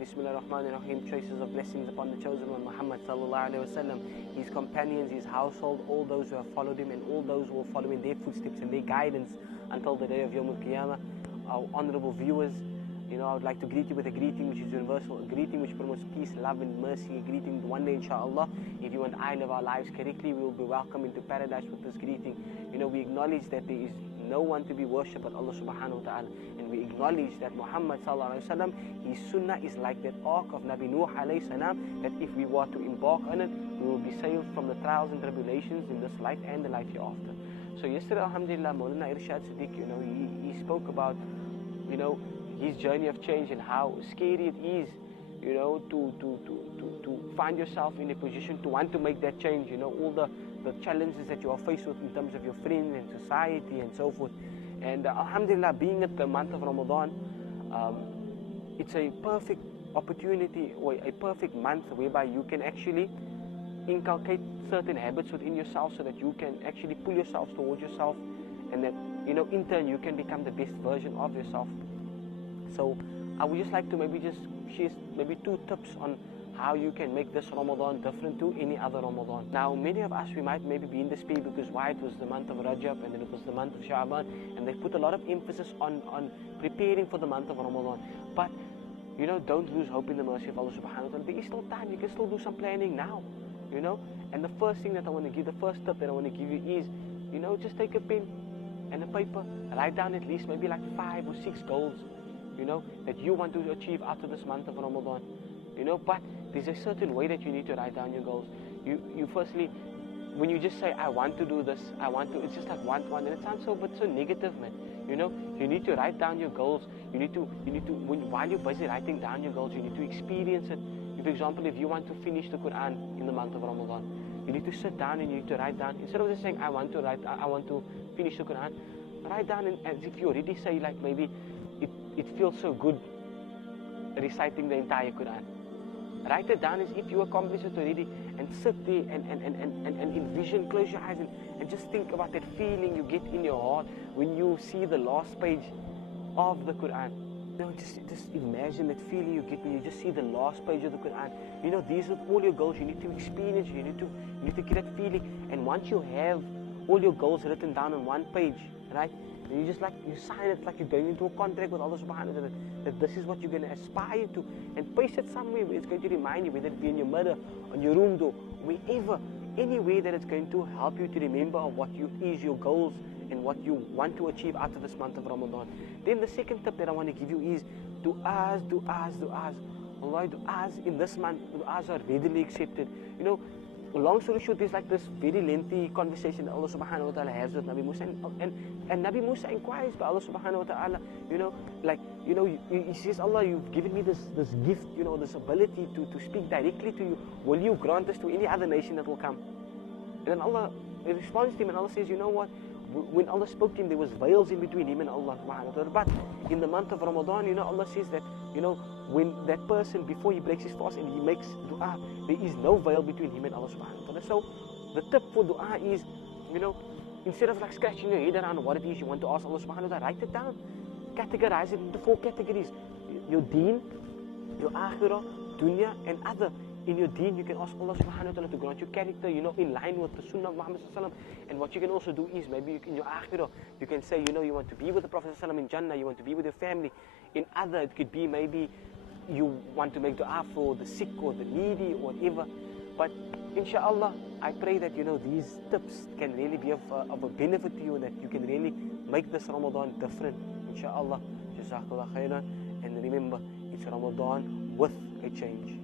Bismillah ar-Rahman ar-Rahim. Choices of blessings upon the chosen one, Muhammad sallallahu alaihi wasallam, his companions, his household, all those who have followed him, and all those who will follow in their footsteps and their guidance until the day of Yawm al-Qiyamah. Our honorable viewers, I would like to greet you with a greeting which is universal, a greeting which promotes peace, love and mercy, a greeting one day inshallah, if you and I live our lives correctly, we will be welcomed into paradise with this greeting. We acknowledge that there is no one to be worshipped but Allah subhanahu wa ta'ala, and we acknowledge that Muhammad sallallahu alaihi wasallam, his sunnah is like that ark of Nabi Nuh alayhi salam, that if we were to embark on it, we will be saved from the trials and tribulations in this life and the life hereafter. So yesterday, alhamdulillah, Maulana Irshad Siddiq, he spoke about, his journey of change and how scary it is, to find yourself in a position to want to make that change, all the challenges that you are faced with in terms of your friends and society and so forth. And alhamdulillah, being at the month of Ramadan, it's a perfect opportunity or a perfect month whereby you can actually inculcate certain habits within yourself so that you can actually pull yourself towards yourself, and that in turn you can become the best version of yourself. So I would just like to maybe just share maybe 2 tips on how you can make this Ramadan different to any other Ramadan. Now, many of us, we might maybe be in despair because why, it was the month of Rajab and then it was the month of Sha'ban, and they put a lot of emphasis on preparing for the month of Ramadan. But don't lose hope in the mercy of Allah subhanahu wa ta'ala. There is still time, you can still do some planning now, And the first thing that I want to give, the first tip that I want to give you is, just take a pen and a paper, write down at least maybe like 5 or 6 goals, that you want to achieve after this month of Ramadan, but there's a certain way that you need to write down your goals. You firstly, when you just say, I want to do this, I want to, it's just like want, and it sounds so negative, man. You need to write down your goals. You need to, while you're busy writing down your goals, you need to experience it. For example, if you want to finish the Quran in the month of Ramadan, you need to sit down and you need to write down, instead of just saying, I want to finish the Quran, write down, and as if you already say, like, maybe it feels so good reciting the entire Quran. Write it down as if you accomplish it already, and sit there and envision, close your eyes and just think about that feeling you get in your heart when you see the last page of the Quran. Just imagine that feeling you get when you just see the last page of the Quran. These are all your goals. You need to experience, you need to get that feeling. And once you have all your goals written down on one page, right? And you sign it like you're going into a contract with Allah subhanahu wa ta'ala, that this is what you're going to aspire to, and paste it somewhere where it's going to remind you, whether it be in your mirror, on your room door, wherever, anywhere that it's going to help you to remember of what is your goals and what you want to achieve after this month of Ramadan. Then the second tip that I want to give you is du'as. Allah, du'as in this month, du'as are readily accepted. Long story short, there's like this very lengthy conversation that Allah subhanahu wa ta'ala has with Nabi Musa, and Nabi Musa inquires by Allah subhanahu wa ta'ala, he says, Allah, you've given me this gift, this ability to speak directly to you. Will you grant this to any other nation that will come? And then Allah responds to him, and Allah says, you know what? When Allah spoke to him, there was veils in between him and Allah subhanahu wa ta'ala. But in the month of Ramadan, Allah says that, when that person, before he breaks his fast and he makes dua, there is no veil between him and Allah subhanahu wa ta'ala. So the tip for dua is, instead of like scratching your head around what it is you want to ask Allah subhanahu wa ta'ala, write it down. Categorize it into 4 categories. Your deen, your akhirah, dunya, and other. In your deen, you can ask Allah subhanahu wa ta'ala to grant you character, in line with the sunnah of Muhammad sallallahu alaihi wasallam. And what you can also do is, maybe in your akhirah, you can say, you want to be with the Prophet sallallahu alaihi wasallam in Jannah, you want to be with your family. In other, it could be maybe you want to make dua for the sick or the needy or whatever. But inshallah, I pray that these tips can really be of a benefit to you, that you can really make this Ramadan different. Inshallah. Jazakallah khairan. And remember, it's Ramadan with a change.